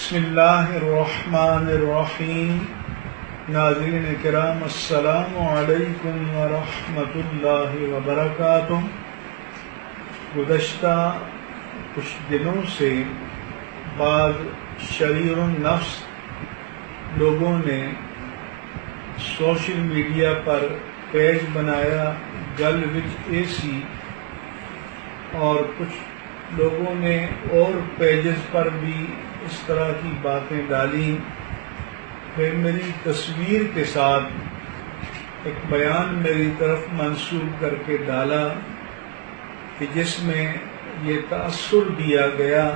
بسم اللہ الرحمن الرحیم۔ ناظرین کرام، السلام علیکم ورحمۃ اللہ وبرکاتہ۔ گزشتہ کچھ دنوں سے بعض شریر النفس لوگوں نے سوشل میڈیا پر پیج بنایا گل وچ اے سی، اور کچھ لوگوں نے اور پیجز پر بھی اس طرح کی باتیں ڈالیں۔ پھر میری تصویر کے ساتھ ایک بیان میری طرف منسوب کر کے ڈالا کہ جس میں یہ تأثر دیا گیا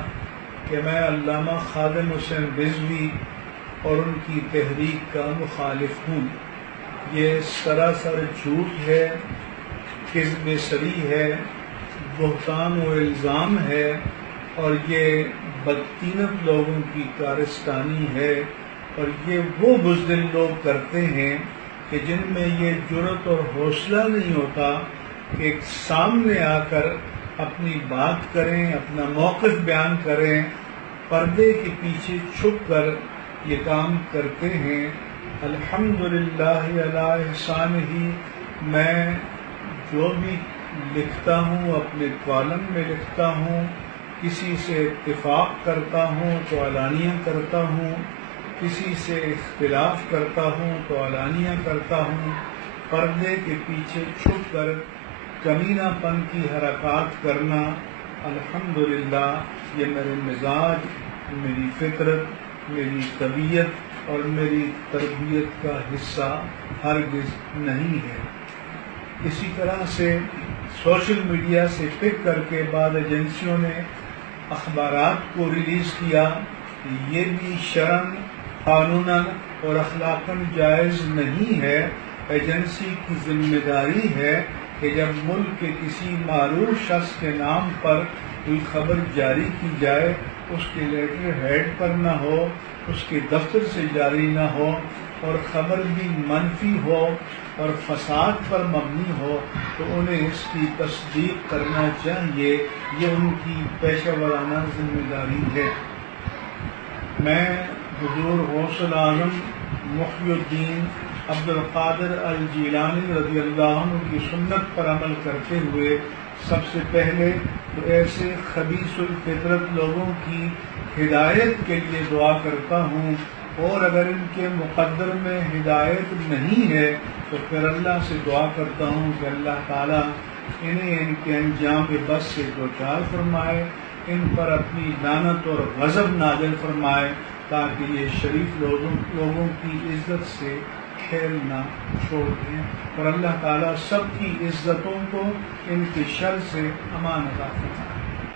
کہ میں علامہ خادم حسین رضوی اور ان کی تحریک کا مخالف ہوں۔ یہ سراسر جھوٹ ہے، کذب صریح ہے، بہتان و الزام ہے، اور یہ بدطینت لوگوں کی کارستانی ہے، اور یہ وہ بزدل لوگ کرتے ہیں کہ جن میں یہ جرأت اور حوصلہ نہیں ہوتا کہ ایک سامنے آ کر اپنی بات کریں، اپنا موقف بیان کریں، پردے کے پیچھے چھپ کر یہ کام کرتے ہیں۔ الحمدللہ علی احسانہ، میں جو بھی لکھتا ہوں اپنے کالم میں لکھتا ہوں، کسی سے اتفاق کرتا ہوں تو علانیہ کرتا ہوں، کسی سے اختلاف کرتا ہوں تو علانیہ کرتا ہوں۔ پردے کے پیچھے چھپ کر کمینہ پن کی حرکات کرنا الحمدللہ یہ میرے مزاج، میری فطرت، میری طبیعت اور میری تربیت کا حصہ ہرگز نہیں ہے۔ اسی طرح سے سوشل میڈیا سے پک کر کے بعض ایجنسیوں نے اخبارات کو ریلیز کیا۔ یہ بھی شرعاً، قانوناً اور اخلاقاً جائز نہیں ہے۔ ایجنسی کی ذمہ داری ہے کہ جب ملک کے کسی معروف شخص کے نام پر کوئی خبر جاری کی جائے، اس کے لیٹر ہیڈ پر نہ ہو، اس کے دفتر سے جاری نہ ہو، اور خبر بھی منفی ہو اور فساد پر مبنی ہو، تو انہیں اس کی تصدیق کرنا چاہیے۔ یہ ان کی پیشہ ورانہ ذمہ داری ہے۔ میں حضور غوث الاعظم محی الدین عبد القادر الجیلانی رضی اللہ عنہ کی سنت پر عمل کرتے ہوئے سب سے پہلے تو ایسے خبیث الفطرت لوگوں کی ہدایت کے لیے دعا کرتا ہوں، اور اگر ان کے مقدر میں ہدایت نہیں ہے تو پھر اللہ سے دعا کرتا ہوں کہ اللہ تعالیٰ انہیں ان کے انجام بس سے دوچار فرمائے، ان پر اپنی لعنت اور غضب نازل فرمائے، تاکہ یہ شریف لوگوں کی عزت سے کھیلنا چھوڑ دیں، اور اللہ تعالیٰ سب کی عزتوں کو ان کے شر سے امان عطا فرمائے۔